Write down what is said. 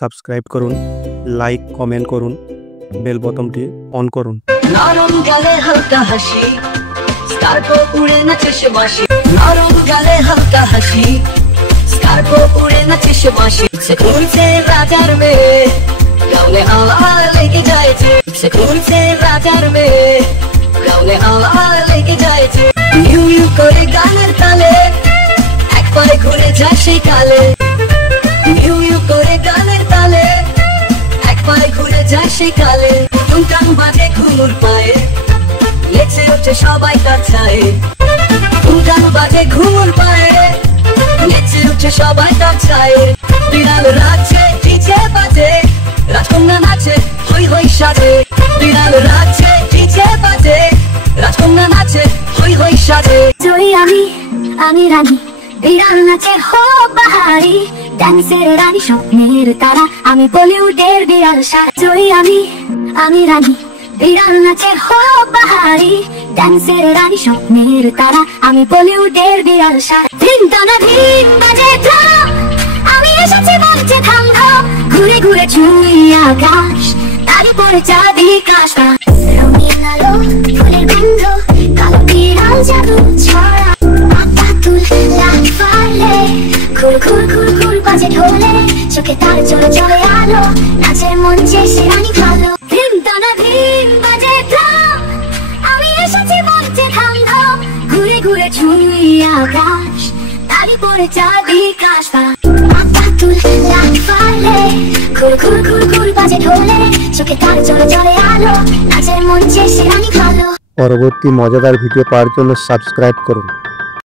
Subscribe করুন, like comment করুন, bell বাটনটি অন করুন। নরম গালে হালকা হাসি, স্কার্ফও উড়ে নাচে সে বাঁশি। নরম গালে হালকা হাসি, স্কার্ফও উড়ে নাচে সে বাঁশি। সে ঘুরছে রাজার মেয়ে, গাউনে আওয়াজ লেগে যায়ছে। সে ঘুরছে রাজার মেয়ে, গাউনে আওয়াজ লেগে যায়ছে। ইউ ইউ করে গানের তালে, এক পায়ে ঘুরে যায় সেই কালে। ইউ ইউ করে গানের তালে, এক পায়ে ঘুরে যায় সেই কালে। টুংটাং বাজে ঘুঙুর পায়ে, নেচে ওঠে সবাই তার ছায়ে। টুংটাং বাজে ঘুঙুর পায়ে, নেচে ওঠে সবাই তার ছায়ে। বিড়াল রাজে ডিজে বাজে, রাজকন্যা নাচে হই হই সাজে। বিড়াল রাজে ডিজে বাজে, রাজকন্যা নাচে হই হই সাজে। জয় আমি রানী, বিড়াল নাচে হো বাহারি। ডান্সের রানী স্বপ্নের তারা, আমি বলিউডের বিড়াল সারা। জয় আমি রানী, বিড়াল নাচে হো বাহারি। ডান্সের রানী স্বপ্নের তারা, আমি বলিউডের বিড়াল সারা। ধিন টানা ধিন বাজে ড্রাম, আমি এসেছি বলছে থাম থাম। ঘুরে ঘুরে ছুঁই আকাশ, তারই পরে চাঁদিক আশা। রঙিন আলো ফুলের গন্ধ, কালো বিড়াল জাদু ছড়া। পাতা তুল লাল ফালে, ঘুর ঘুর ঘুর ঘুর বাজে ঢোলে। চোখে তার চলে চলে আলো, নাচের মঞ্চে সে রানী ভালো। ধিন টানা ধিন বাজে ড্রাম, আমি এসেছি বলছে থাম থাম। ঘুরে ঘুরে ছুঁই আকাশ, তারই পরে চাঁদিক আশা। পাতা তুল লাল ফালে, ঘুর ঘুর ঘুর ঘুর বাজে ঢোলে। চোখে তার চলে চলে আলো, নাচের মঞ্চে সে রানী ভালো। পরবর্তী মজাদার ভিডিও পাওয়ার জন্য সাবস্ক্রাইব করুন।